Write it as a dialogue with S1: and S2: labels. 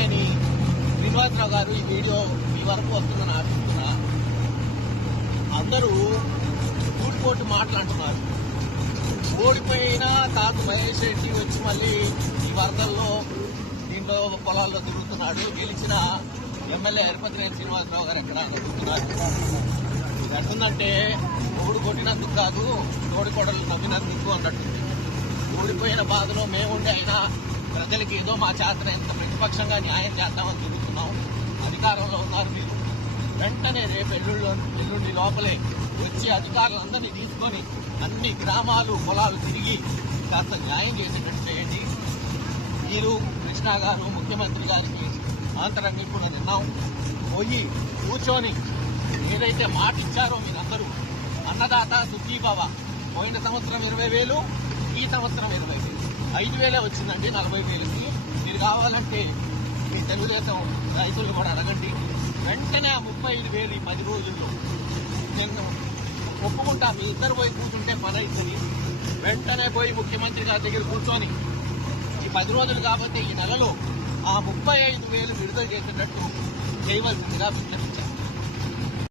S1: ఎరపతినేని శ్రీనివాసరావు గారు ఈ వీడియో మీ వరకు వస్తుందని ఆశిస్తున్నా. అందరూ కూడిపోటు మాట్లాడుతున్నారు ఓడిపోయిన తాత మహేష్ రెడ్డి వచ్చి మళ్ళీ ఈ వరదల్లో దీంట్లో పొలాల్లో తిరుగుతున్నాడు. గెలిచిన ఎమ్మెల్యే ఎరపతినేని శ్రీనివాసరావు గారు ఎక్కడ తిరుగుతున్నారు ఎట్టుందంటే ఓడి కొట్టినందుకు కాదు తోడికోడలు నమ్మినందుకు అన్నట్టుంది ఓడిపోయిన బాధలో మేముండి అయినా ప్రజలకి ఏదో మా చేతన ఎంత ప్రతిపక్షంగా న్యాయం చేద్దామని తిరుగుతున్నాం అధికారంలో ఉన్నారు మీరు. వెంటనే రేపు ఎల్లుళ్ళు ఎల్లుండి లోపలే వచ్చి అధికారులందరినీ తీసుకొని అన్ని గ్రామాలు పొలాలు తిరిగి కాస్త న్యాయం చేసేటట్టు చేయండి. మీరు కృష్ణా గారు ముఖ్యమంత్రి గారికి ఆంతరంగి కూడా నిన్నాం పోయి కూర్చొని ఏదైతే మాట ఇచ్చారో మీరందరూ అన్నదాత సుఖీభవ పోయిన సంవత్సరం ఇరవై వేలు ఈ సంవత్సరం ఇరవై వేలు. ఐదు వేలే వచ్చిందండి నలభై వేలకి. మీరు కావాలంటే మీ తెలుగుదేశం రైతులు కూడా అడగండి. వెంటనే ఆ ముప్పై ఐదు వేలు ఈ పది రోజుల్లో నేను ఒప్పుకుంటా. మీ ఇద్దరు పోయి కూర్చుంటే పని అవుతుంది వెంటనే పోయి ముఖ్యమంత్రి గారి దగ్గర కూర్చొని ఈ పది రోజులు కాబట్టి ఈ నెలలో ఆ ముప్పై ఐదు వేలు విడుదల చేసేటట్టు చేయవలసిందిగా విజ్ఞప్తించారు